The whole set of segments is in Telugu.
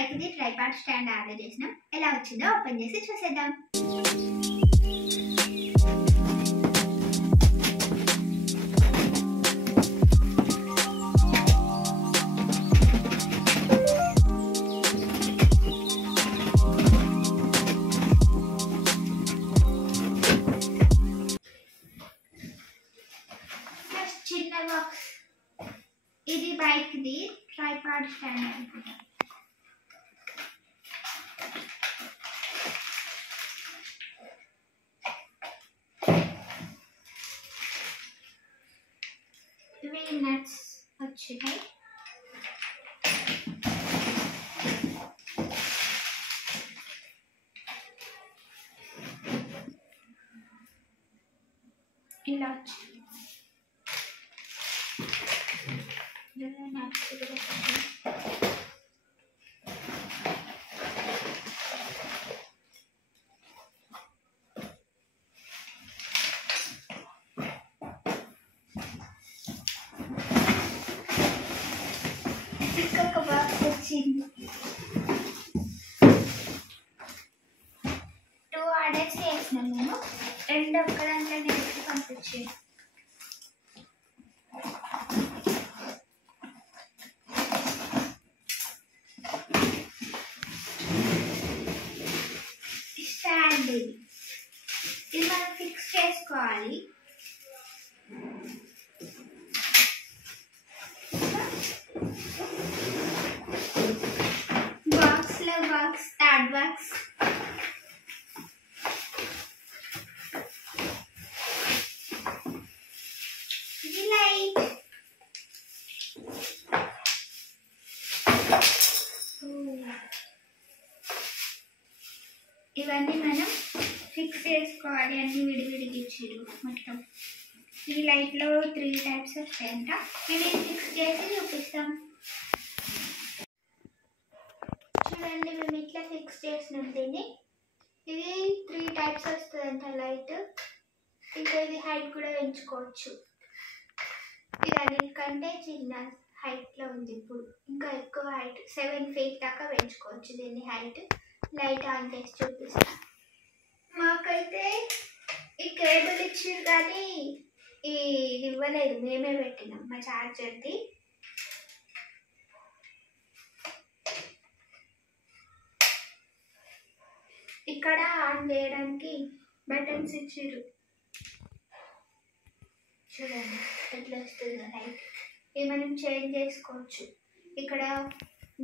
Bike the tripod stand order చేసినాం. ఎలా వచ్చిందో ఓపెన్ చేసి చూసేద్దాం. చిన్న బాక్స్, ఇది బైక్ ది ట్రైపాడ్ స్టాండ్ అనుకుంటా. ఇవి నట్స్ వచ్చినాయి. ఇలా వచ్చింది. ఇంకొక బాక్స్ వచ్చింది. 2 ఆర్డర్స్ చేసినాం మేము. 2 ఒక్కదాంట్లో నేర్చి పంపించాను. స్టాండ్ ఇది మనం ఫిక్స్ చేసుకోవాలి. Box third box. ఇది లైట్. ఇవన్నీ మనం ఫిక్స్ చేసుకోవాలి. అన్ని విడివిడిగా ఇచ్చారు మొత్తం. ఈ లైట్లో 3 టైప్స్ వస్తాయంట. మేము ఫిక్స్ చేసి చూపిస్తాం. చూడండి, మేము ఇట్లా ఫిక్స్ చేసినాం దీన్ని. ఇది 3 టైప్స్ వస్తుందంట లైట్. ఇంకా ఇది హైట్ కూడా పెంచుకోవచ్చు. ఇది అన్నిటికంటే చిన్న హైట్లో ఉంది. ఇప్పుడు ఇంకా ఎక్కువ హైట్ 7 feet దాకా పెంచుకోవచ్చు దీన్ని హైట్. లైట్ ఆన్ చేసి చూపిస్తాం. మాకైతే ఈ కేబుల్ ఇచ్చారు కానీ ఇది ఇవ్వలేదు, మేమే పెట్టినాం మా ఛార్జర్ది. ఇక్కడ ఆన్ చేయడానికి బటన్స్ ఇచ్చారు. చూడండి ఎట్లా వస్తుందో లైట్. ఇది మనం చేంజ్ చేసుకోవచ్చు. ఇక్కడ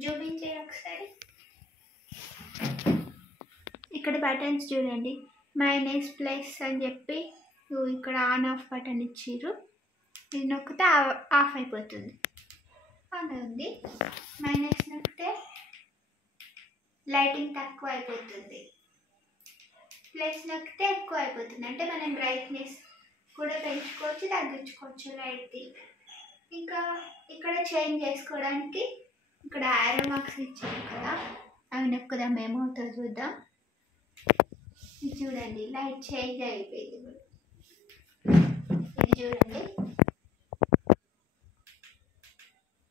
చూపించే ఒకసారి. ఇక్కడ బటన్స్ చూడండి, మైనస్ ప్లస్ అని చెప్పి ఇక్కడ ఆన్ ఆఫ్ బటన్ ఇచ్చారు. ఇది నొక్కితే ఆఫ్ అయిపోతుంది. ఆన్ ఉంది. మైనస్ నొక్కితే లైటింగ్ తక్కువ అయిపోతుంది. ప్లస్ నొక్కితే ఎక్కువ అయిపోతుంది. అంటే మనం బ్రైట్నెస్ కూడా పెంచుకోవచ్చు, తగ్గించుకోవచ్చు లైట్ది. ఇంకా ఇక్కడ చేంజ్ చేసుకోవడానికి ఇక్కడ ఆరో మార్క్స్ ఇచ్చారు కదా, అవి నొక్కుదాం ఏమవుతుందో చూద్దాం. ఇది చూడండి లైట్ చేంజ్ అయిపోయింది. ఇది చూడండి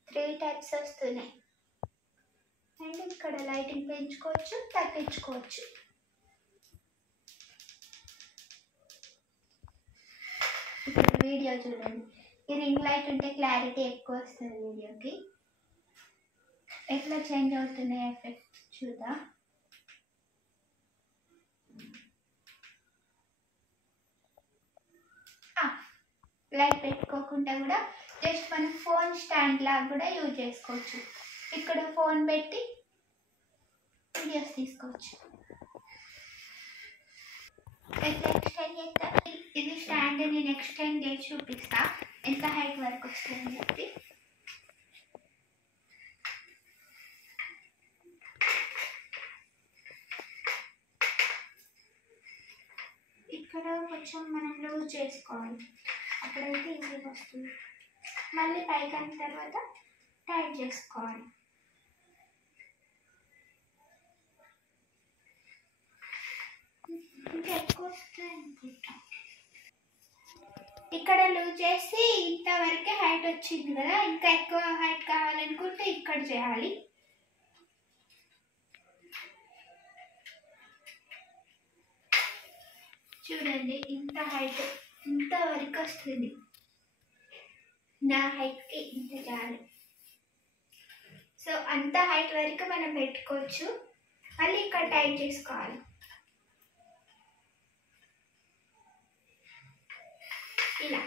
3 టైప్స్ వస్తున్నాయి. అండ్ ఇక్కడ లైటింగ్ పెంచుకోవచ్చు, తగ్గించుకోవచ్చు. ఇప్పుడు వీడియో చూడండి. ఈ రింగ్ లైట్ ఉంటే క్లారిటీ ఎక్కువ వస్తుంది వీడియోకి. ఎట్లా చేంజ్ అవుతున్నాయి ఎఫెక్ట్ చూద్దాం. లైట్ పెట్టుకోకుండా కూడా జస్ట్ మనం ఫోన్ స్టాండ్ లాగా కూడా యూజ్ చేసుకోవచ్చు. ఇక్కడ ఫోన్ పెట్టి వీడియోస్ తీసుకోవచ్చు. ఎక్స్టెండ్ చేస్తా. ఇది స్టాండ్ నేను ఎక్స్టెండ్ చేసి చూపిస్తా ఎంత హైట్ వరకు వస్తుందని చెప్పి. ఇక్కడ కొంచెం మనం లూజ్ చేసుకోవాలి, అప్పుడైతే ఈజీగా వస్తుంది. మళ్ళీ పైకి అయిన తర్వాత టైట్ చేసుకోవాలి. ఇంకా ఎక్కువ వస్తుంది అనుకుంటా. ఇక్కడ లూజ్ చేసి ఇంతవరకే హైట్ వచ్చింది కదా, ఇంకా ఎక్కువ హైట్ కావాలనుకుంటే ఇక్కడ చేయాలి. చూడండి ఇంత హైట్, ఇంత వరకు వస్తుంది. నా హైట్కి ఇంత చాలు. సో అంత హైట్ వరకు మనం పెట్టుకోవచ్చు. మళ్ళీ ఇక్కడ టైట్ చేసుకోవాలి. ఇలా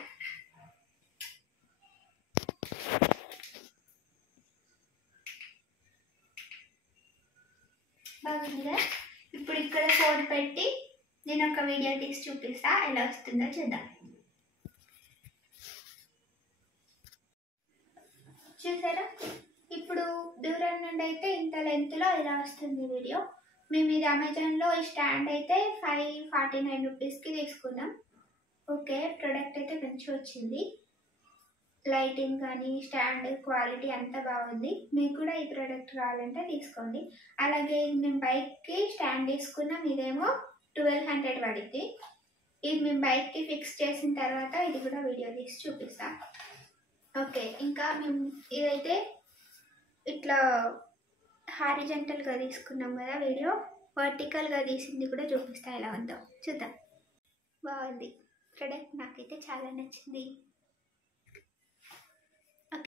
బాగుందిగా. ఇప్పుడు ఇక్కడ ఫోన్ పెట్టి నేను ఒక వీడియో తీసి చూపిస్తా, ఎలా వస్తుందో చూద్దాం. చూసారా, ఇప్పుడు దూరం నుండి అయితే ఇంత లెంత్లో ఇలా వస్తుంది వీడియో. మేము ఇది అమెజాన్లో ఈ స్టాండ్ అయితే 549 రూపీస్కి తీసుకున్నాం. ఓకే, ప్రోడక్ట్ అయితే మంచిగా వచ్చింది. లైటింగ్ కానీ స్టాండ్ క్వాలిటీ అంతా బాగుంది. మీకు కూడా ఈ ప్రోడక్ట్ కావాలంటే తీసుకోండి. అలాగే మేము బైక్కి స్టాండ్ తీసుకున్నాం, ఇదేమో 1200 పడింది. ఇది మేము బైక్కి ఫిక్స్ చేసిన తర్వాత ఇది కూడా వీడియో తీసి చూపిస్తాం. ఓకే, ఇంకా మేము ఇదైతే ఇట్లా హారిజంటల్గా తీసుకున్నాం కదా వీడియో, వర్టికల్గా తీసింది కూడా చూపిస్తా ఎలా ఉందో చూద్దాం. బాగుంది ప్రోడక్ట్, నాకైతే చాలా నచ్చింది.